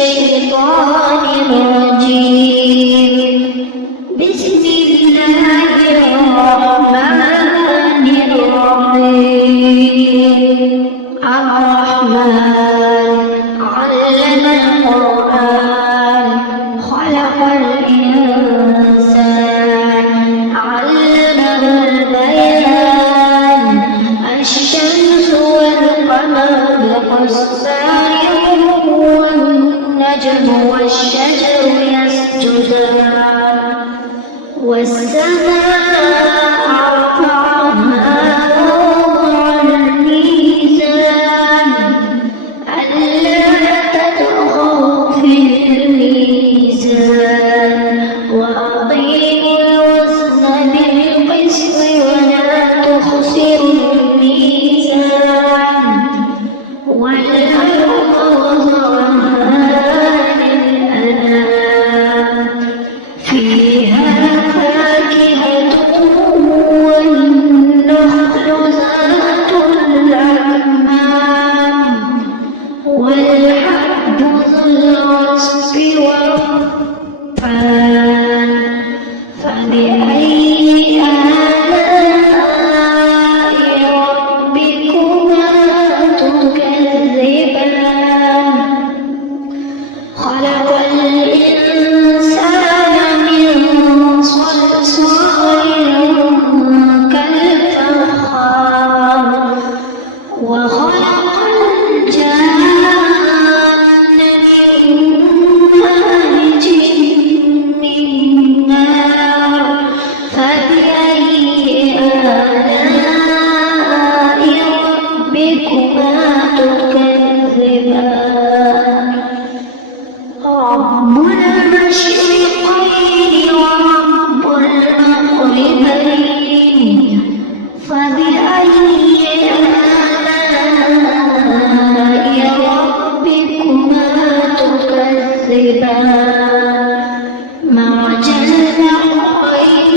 الشيطان الرجيم. بسم الله الرحمن الرحيم. الرحمن علم القرآن خلق الإنسان علمه البيان. الشمس والقمر بحسبان والنجم والشجر يسجدان والسماء رفعها ووضع الميزان ألا تطغوا في الميزان وأقيموا الوزن بالقسط ولا تخسروا الميزان والأرض وضعها للأنام فيها فاكهة والنخل ذات الأكمام والحب ذو العصف والريحان. فبأي آلاء ربكما تكذبان. خلق الإنسان من صلصال كالفخار وخلق الجان من مارج من نار. فبأي آلاء ربكما تكذبان. رب المشرقين ورب المغربين. فبأي آلاء ربكما تكذبان. مرج البحرين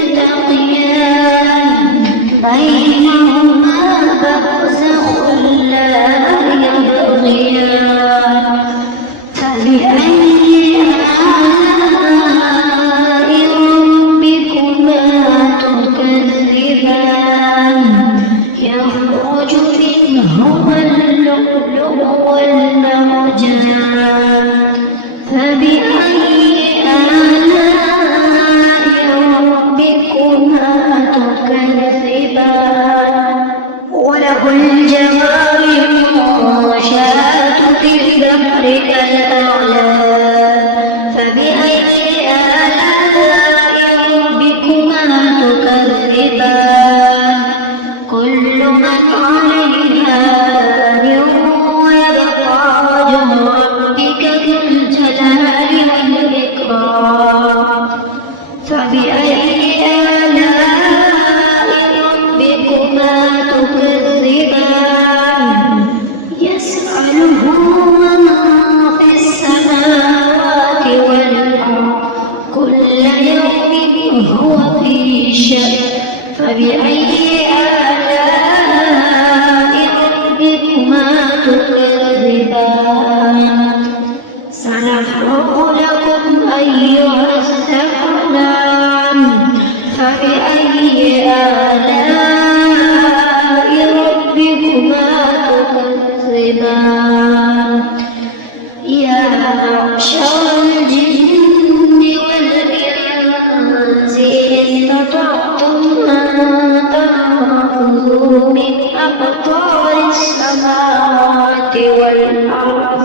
يلتقيان بينهما برزخ لا يبغيان. فبأي آلاء ربكما تكذبان. يخرج منهما اللؤلؤ والمرجان. فبأي آلاء ربكما تكذبان. وله الجوار المنشآت في البحر كالأعلام. فبأي آلاء ربكما تكذبان. كل من عليها فان ويبقى وجه ربك ذو الجلال والإكرام. فبأي آلاء ربكما تكذبان. يسأله من في السماوات والأرض كل يوم هو في شأن. فبأي آلاء ربكما تكذبان. سنفرغ لكم أيها الثقلان. فبأي آلاء ربكما تكذبان. يا معشر الجن والإنس إن استطعتم أن تنفذوا من أقطار السماوات والأرض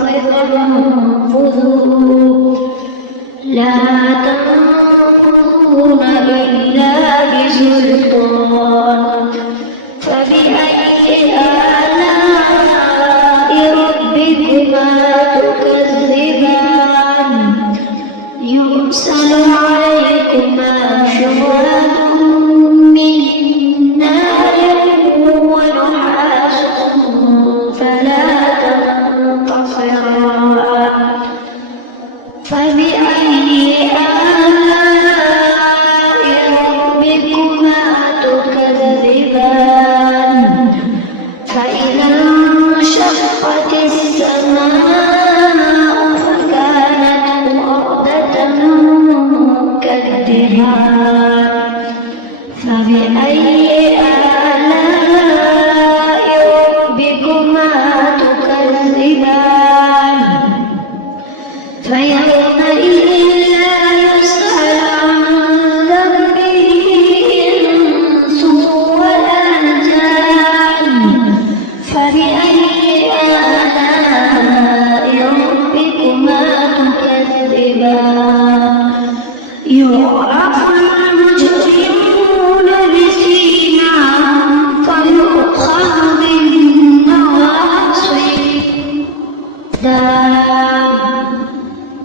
فانفذوا لا تنفذون إلا بسلطان. فبأي آلاء ربكما تكذبان. يرسل عليكما شواظ من نار ونحاس فلا تكذبان فيومئذ لا يسأل عن ذنبه إنس ولا جان فبأي آلاء ربكما تكذبان يعرف المجرمون بسيماهم فيؤخذ بالنواصي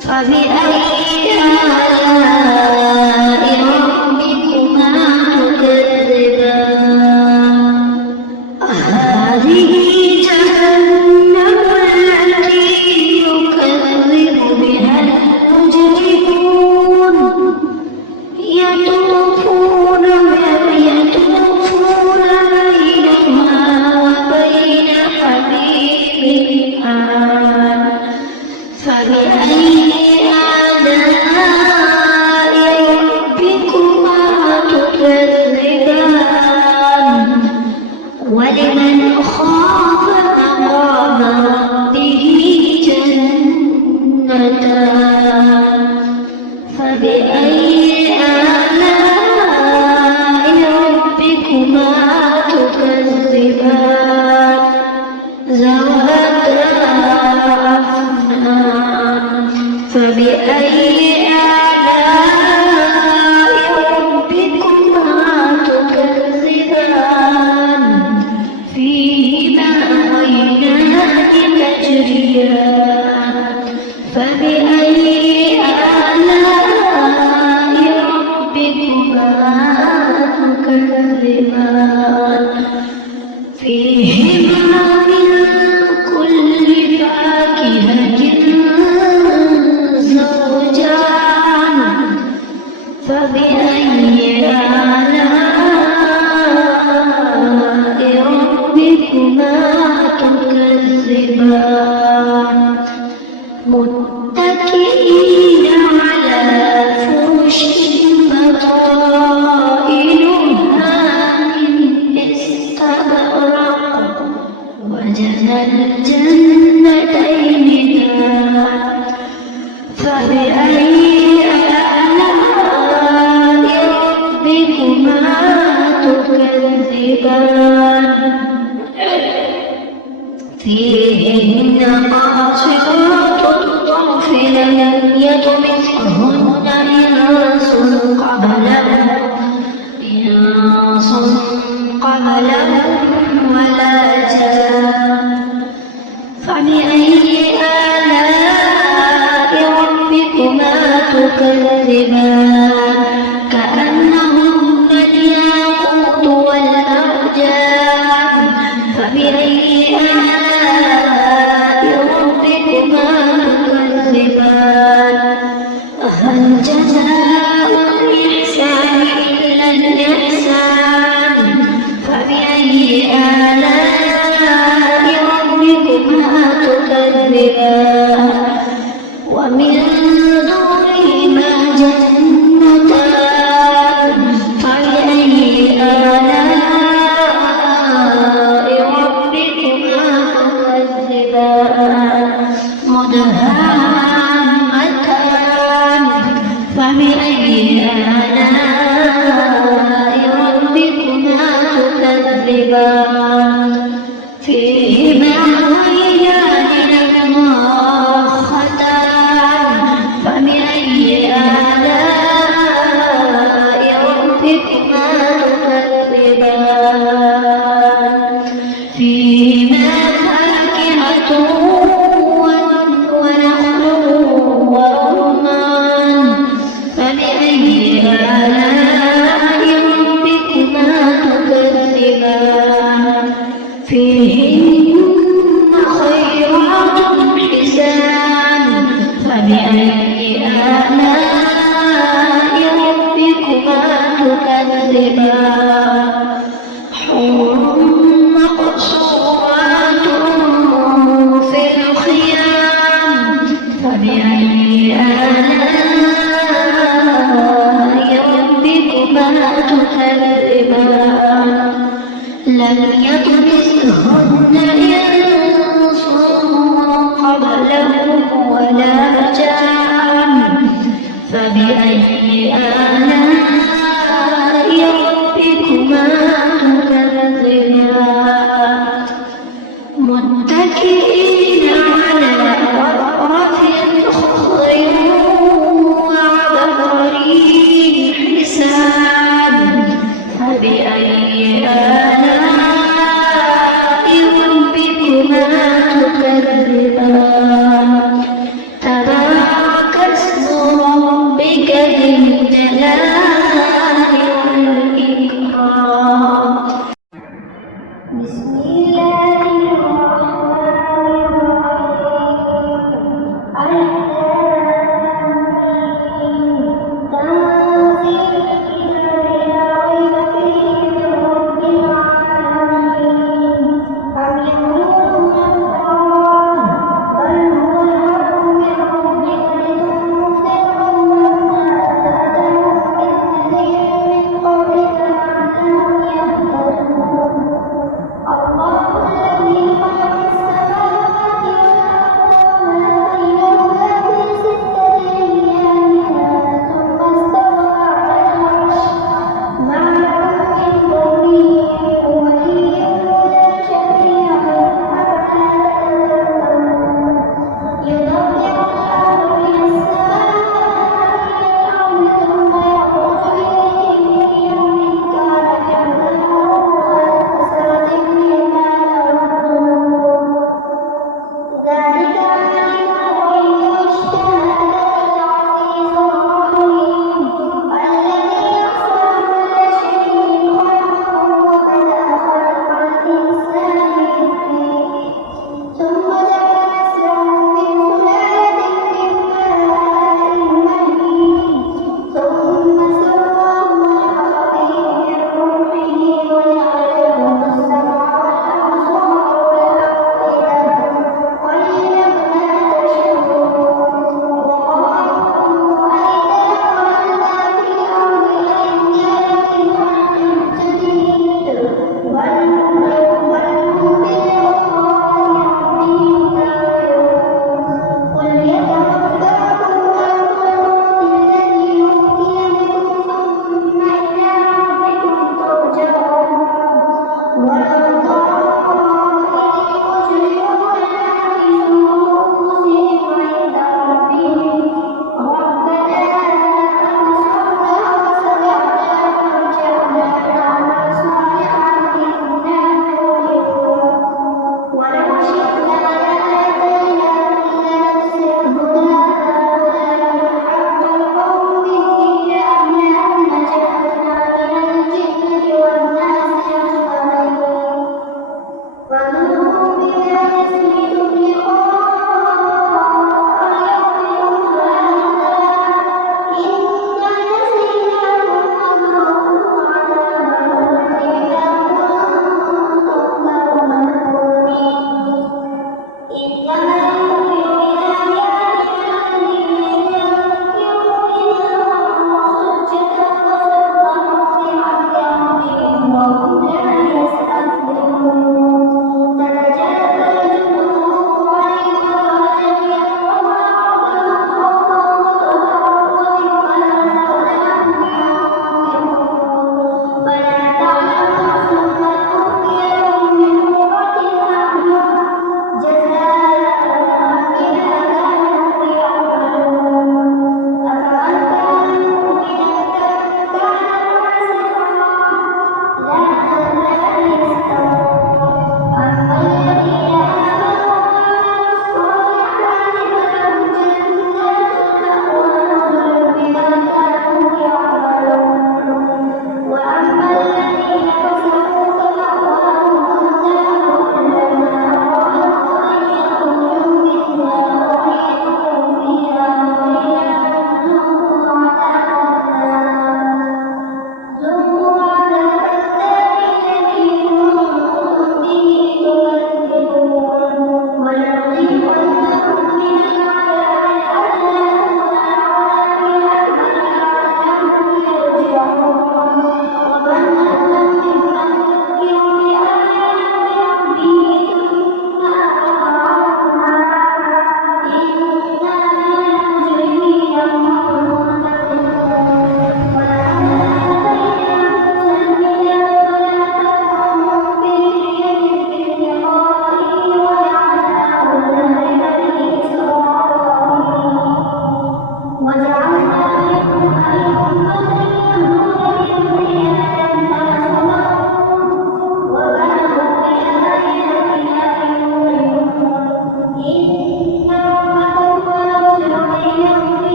فبأي آلاء ربكما تكذبان هذه جهنم التي يكذب بها المجرمون يطوفون بينها وبين حميم آن فبأي آلاء ربكما تكذبان ولمن خاف مقام ربه جنتان فبأي آلاء ربكما تكذبان ذواتا أفنان فبأي آلاء ربكما تكذبان فيهما عينان تجريان فبأي آلاء ربكما تكذبان فيهما من كل فاكهة زوجان فبأي آلاء ربكما تكذبان متكئين على فرش بطائنها من استبرق وجنى الجنتين دان فبأي آلاء ربكما تكذبان فيهن قاصرات الطرف لم يطمثهن إنس قبلهم ولا جان فبأي آلاء ربكما تكذبان كأنهن الياقوت والمرجان فبأي آلاء ربكما تكذبان هل جزاء الإحسان إلا الإحسان فبأي آلاء ربكما تكذبان ومن دونهما جنتان فبأي آلاء ربكما تكذبان مدهامتان فبأي آلاء ربكما تكذبان فيهما عينان نضاختان فبأي آلاء ربكما تكذبان فيهما فاكهة ونخل متكئين على رفرف خضر وعبقري حسان فبأي آلاء ربكما تكذبان تبارك اسم ربك ذي الجلال والإكرام بسم الله الرحمن الرحيم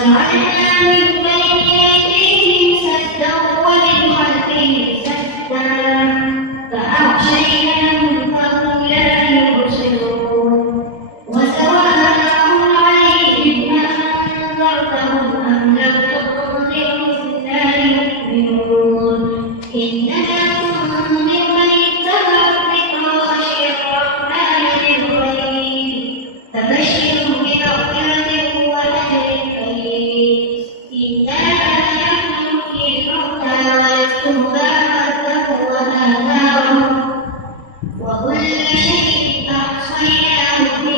وجعلنا من بين يديهم سدا ومن خلفهم سدا فأغشيناهم فهم لا يبصرون وسواء عليهم أأنذرتهم أم لم تنذرهم لا يؤمنون إنما تنذر من اتبع الذكر وخشي الرحمن بالغيب فبشره بمغفرة وأجر كريم إنا نحن نحيي الموتى ونكتب ما قدموا وآثارهم وكل شيء أحصيناه في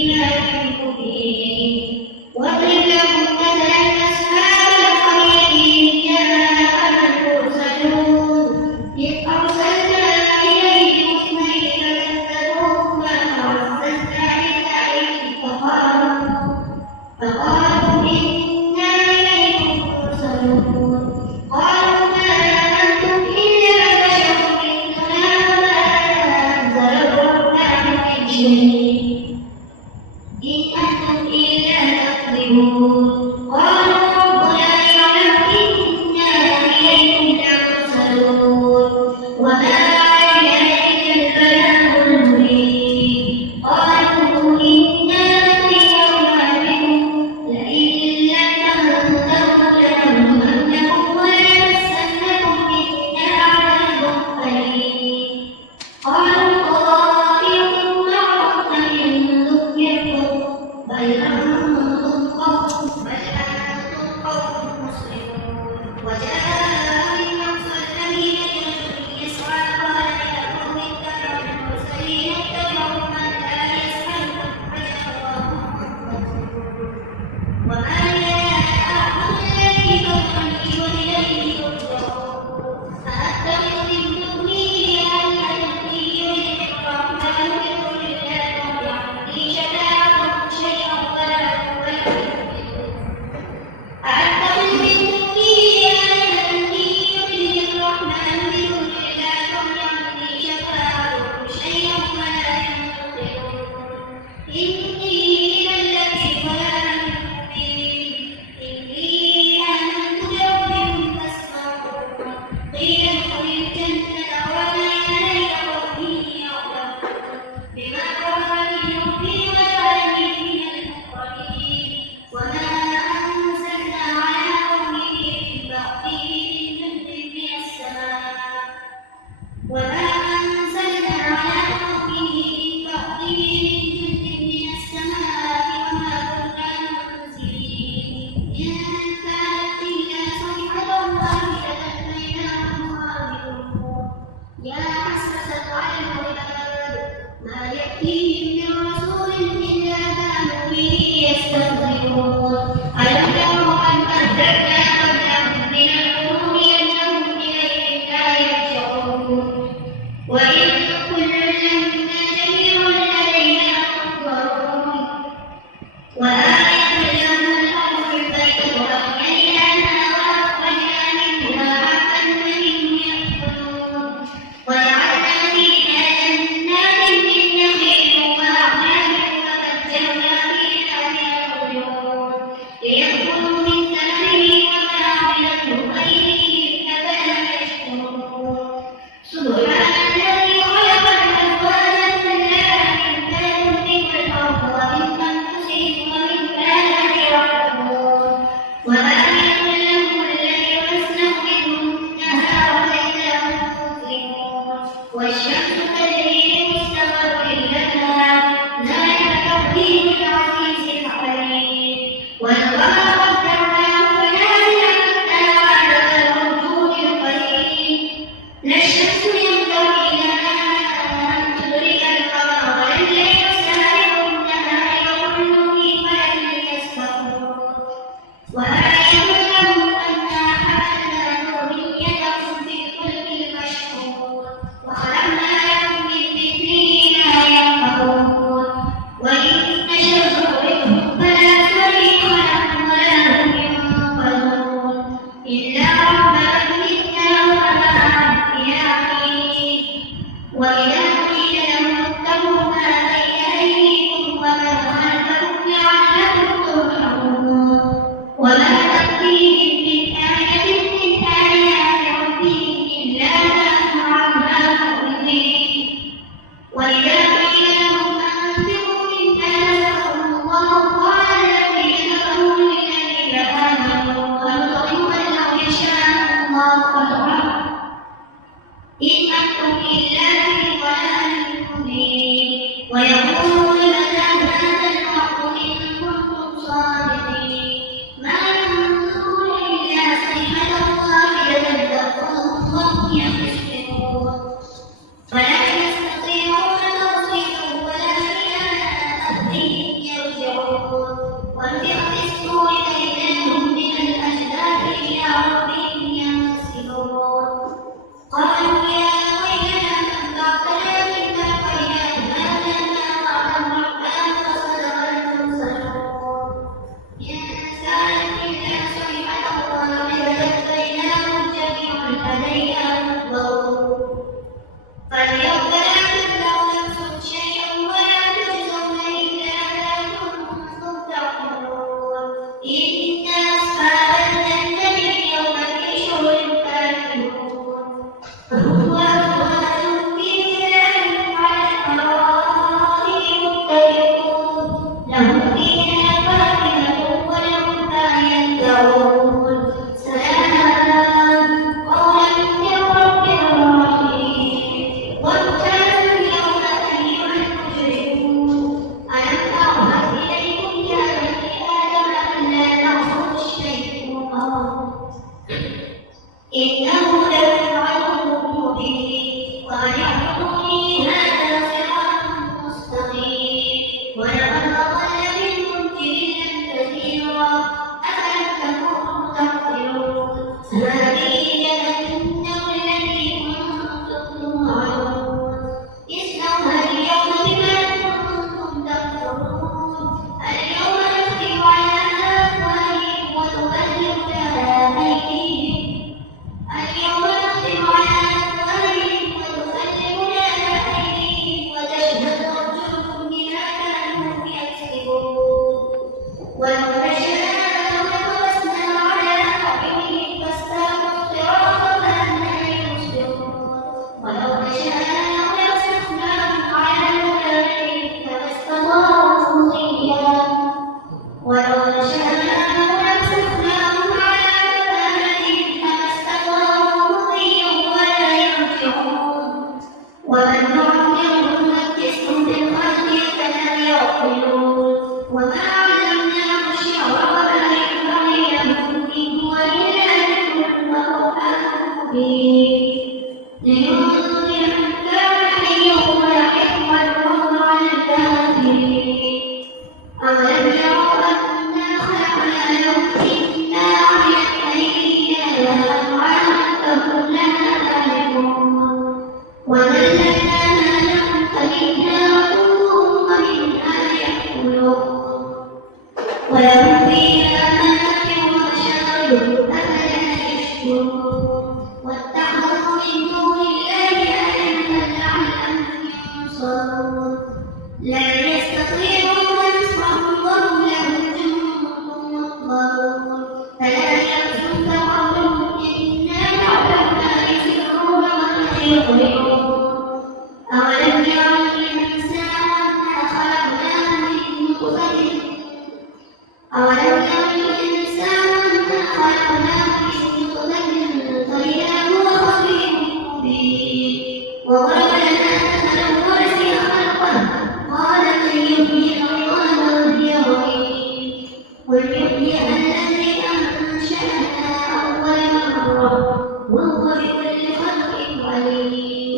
إمام مبين واضرب لهم مثلا أصحاب القرية إذ جاءها المرسلون إذ أرسلنا إليهم اثنين فكذبوهما فعززنا بالثالث فقالوا إنا إليكم مرسلون قالوا ما أنتم إلا بشر مثلنا وما أنزل الرحمن من شيء إن أنتم إلا تكذبون قالوا ربنا يعلم إنا إليكم لمرسلون وما علينا إلا البلاغ المبين قالوا إنا طيرنا بكم لئن لم تنتهوا لنرجمنكم وليمسنكم منا عذاب أليم قالوا طائركم معكم إن ذكرتم بل أنتم قوم مسرفون وجاء من أقصى المدينة رجل يسعى قال يا قوم اتبعوا المرسلين اتبعوا من لا يسألكم أجرا وما لنا أعبد الذي فطرني وإليه ترجعون أأتخذ من دونه آلهة يريد الرحمن بضر لا تغن عني شفاعتهم شيئا ولا هم يملكون أأتخذ من دونه آلهة يريد الرحمن بضر لا تغن عني شفاعتهم شيئا ولا ينقذون إني إذا لفي ضلال مبين إني آمنت بربكم فاسمعون قيل ادخل الجنة وما ليت قومي يعلمون بما غفر لي ربي وجعلني من المكرمين وما أنزلنا على قومه من بعده من جند من السماء وما أنزلنا على قومه من بعده من جند من السماء وما كنا منزلين إن كانت إلا صيحة واحدة فإذا هم خامدون يا حسرة على العباد ما يأتيهم من رسول إلا كانوا به يستهزئون ألم يروا أن أهلكنا قبلهم من القرون أنهم إليهم لا يرجعون وإن كل لما جميع لدينا محضرون وآية لهم الأرض البيت وأحييناها وأخرجنا منها حبا فمنه يأكلون وجعلنا فيها جنات من نخيل وأعناب وفجرنا فيها من العيون ليأكلوا من ثمره وما عملته أيديهم أفلا يشكرون سبحان الذي خلق الأزواج كلها مما تنبت الأرض ومن أنفسهم ومما لا يعلمون وما يكن لهم الذي يسلك منهم النهار وإذا هم مسلمون والشمس تجري لمستقر لها ذلك تقدير العزيز العليم والقمر قدره إنه لكم عدو مبين وأن اعبدوني هذا صراط مستقيم ولقد أضل منكم جبلا كثيرا أفلم تكونوا تعقلون هذه جهنم التي كنتم توعدون اصلوها اليوم بما كنتم تكفرون اليوم نختم على أفواههم وتكلمنا أيديهم اليوم نختم على أفواههم وتكلمنا أيديهم وتشهد أرجلهم بما كانوا يكسبون ولو نشاء لطمسنا على أعينهم فاستبقوا الصراط فأنى يبصرون ولو نشاء لمسخناهم على مكانهم فما استطاعوا مضيا ولو نشاء لمسخناهم على مكانهم فما استطاعوا مضيا ولا يرجعون ومن نعمره نكسه في الخلق فلا يعقلون وما علمناه الشعر وما ينبغي له إن هو إلا ذكر وقرآن مبين لينذر من كان حيا ويحق القول على الكافرين أولم يروا أنا خلقنا لهم مما عملت أيدينا أنعاما فهم لها مالكون وذللناها لهم فمنها ركوبهم ومنها يأكلون ولهم فيها منافع ومشارب أفلا يشكرون واتخذوا من دون الله آلهة لعلهم ينصرون لا يستطيعون نصرهم وهم لهم جند محضرون فلا يحزنك قولهم إنا نعلم ما يسرون وما يعلنون أولم يروا الإنسان أنا خلقناه من نطفة أولم يروا الإنسان أنا خلقناه من نطفة فإذا هو خصيم مبين وضرب لنا مثلا ونسي خلقه قال من يحيي العظام وهي رميم قل يحييها الذي أنشأها أول مرة وهو بكل خلق عليم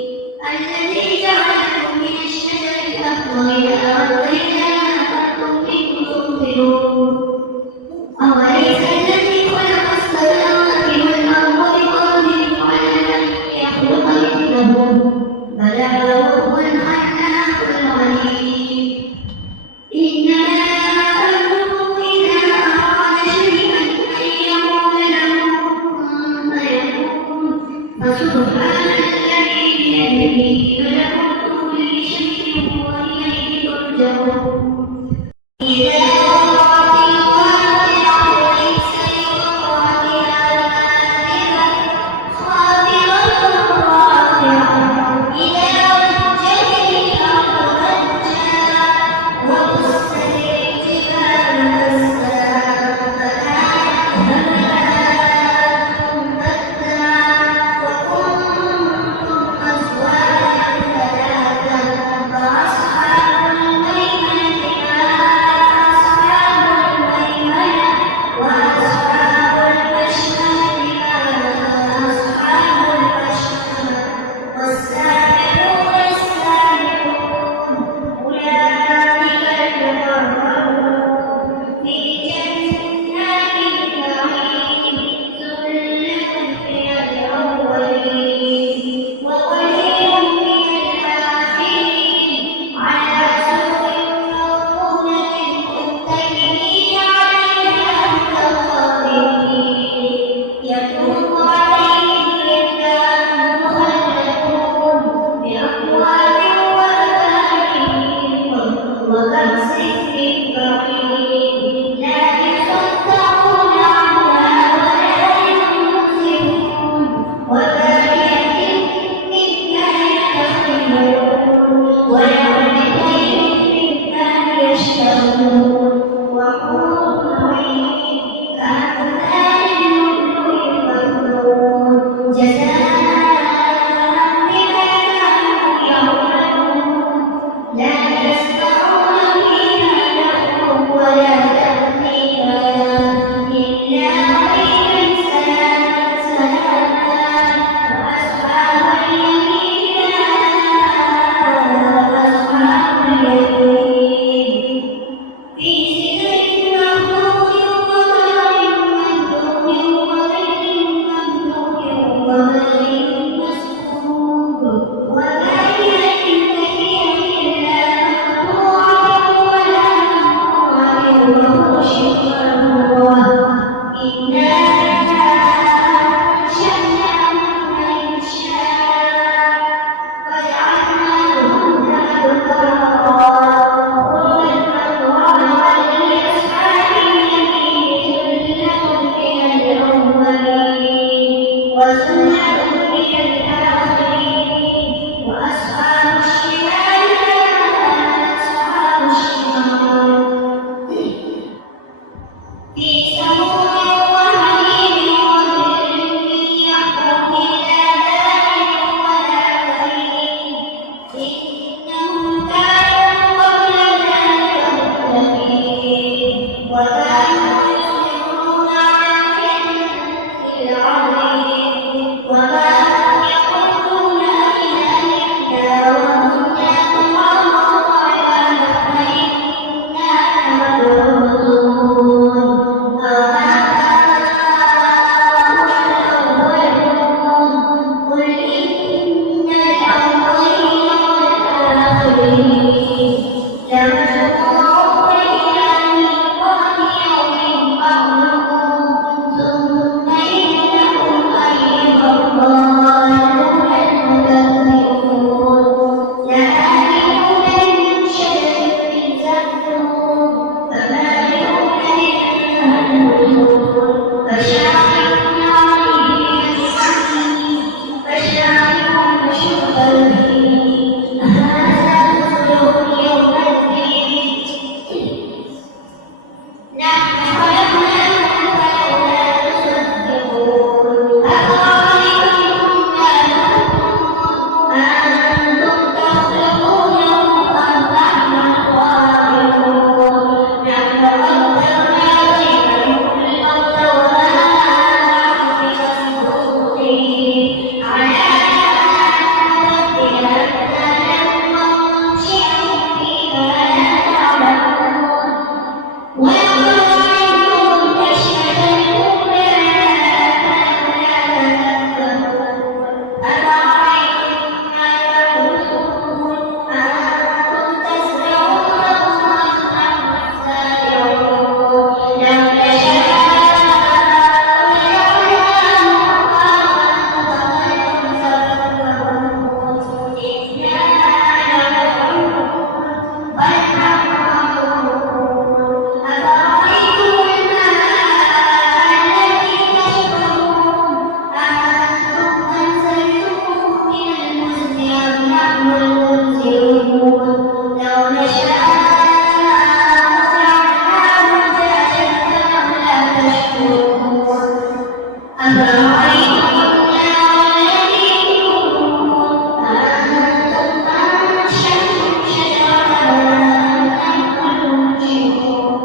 أفرأيتم النار التي تورون أأنتم أنشأتم شجرتها أم نحن المنشئون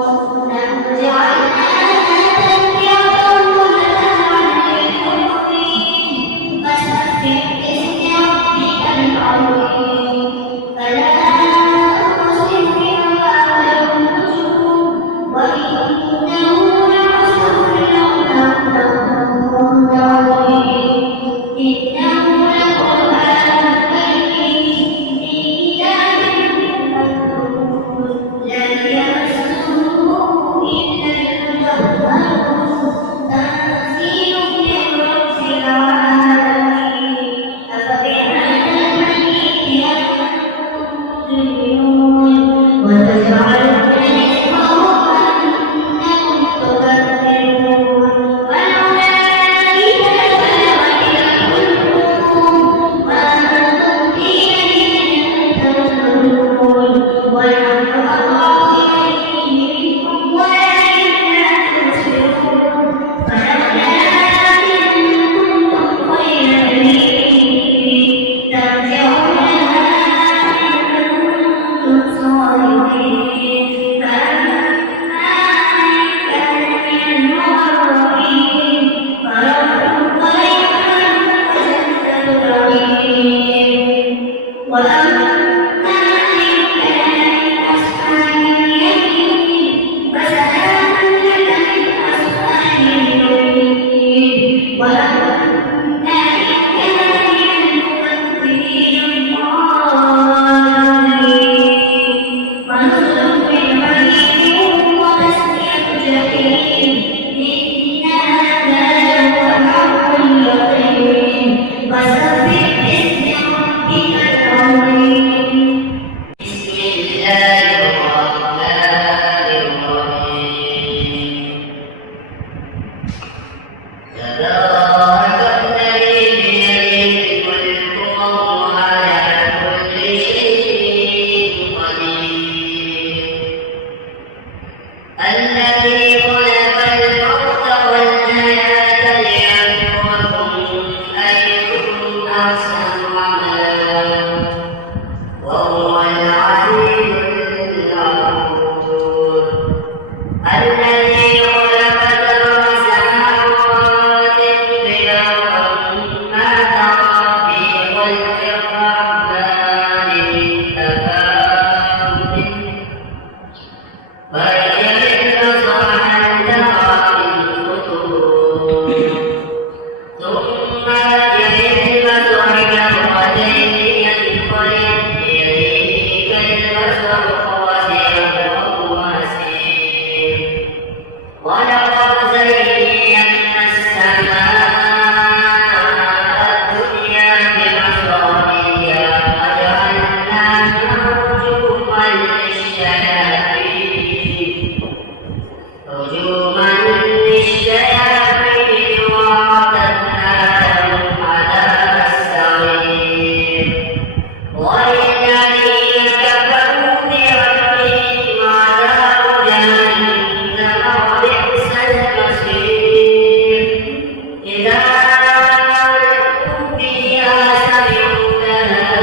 نحن جعلناها تذكرة ومتاعا للمقوين فسبح باسم ربك العظيم فلا أقسم بمواقع النجوم وإنه لقسم لو تعلمون عظيم إنه لقرآن كريم في كتاب مكنون لا يمسه إلا المطهرون تنزيل من رب العالمين أفبهذا الحديث أنتم مدهنون وتجعلون رزقه أنكم تكذبون ولولا إذا بلغت الحلقوم وأنتم حينئذ تنظرون ونحن أقرب إليه منكم ولكن لا تبصرون فلولا إن كنتم غير مدينين ترجعونها إن كنتم صادقين فأما إن كان من المقربين فرب خير وجنة نعيم وأما إن كان من أصحاب اليمين فسلام لك من أصحاب اليمين وأما إن كان من المكذبين الضالين فنزل من حميم وتسلية جحيم إن هذا لهو حق اليقين فسبح باسم ربك العظيم بسم الله الرحمن الرحيم تبارك الذي بيده الملك وهو على كل شيء قدير الذي خلق الموت والحياة ليبلوكم أيكم أحسن عملا وهو العزيز الغفور الذي خلق سبع سماوات طباقا ما ترى في خلق الرحمن من تفاوت فارجع البصر هل ترى من فطور ثم ارجع البصر كرتين ينقلب إليك البصر خاسئا وهو حسير ولقد زينا السماء الدنيا بمصابيح وجعلناها رجوما للشياطين وأعتدنا لهم عذاب السعير وللذين كفروا بربهم عذاب جهنم وبئس المصير إذا ألقوا فيها سمعوا لها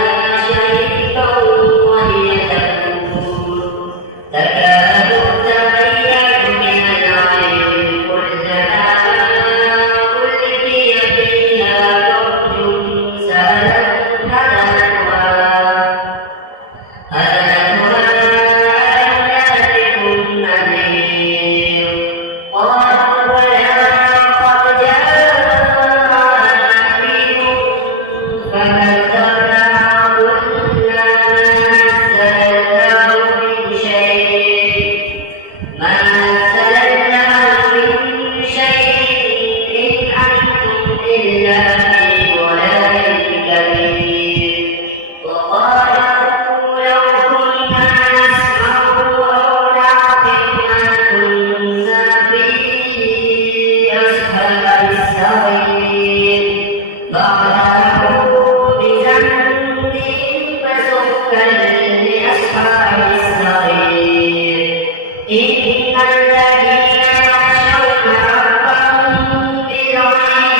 شهيقا وهي تفور تكاد تميز من العين كلما ألقي فيها فوج سألها ألم يأتكم نذير قالوا بلى قد جاءنا نذير فكذبنا وقلنا ما نزل الله من شيء إن أنتم إلا في ضلال كبير وقالوا لو كنا نسمع أو نعقل ما كنا في أصحاب السعير فاعترفوا بذنبهم فسحقا لأصحاب السعير إن الذين يخشون ربهم بالغيب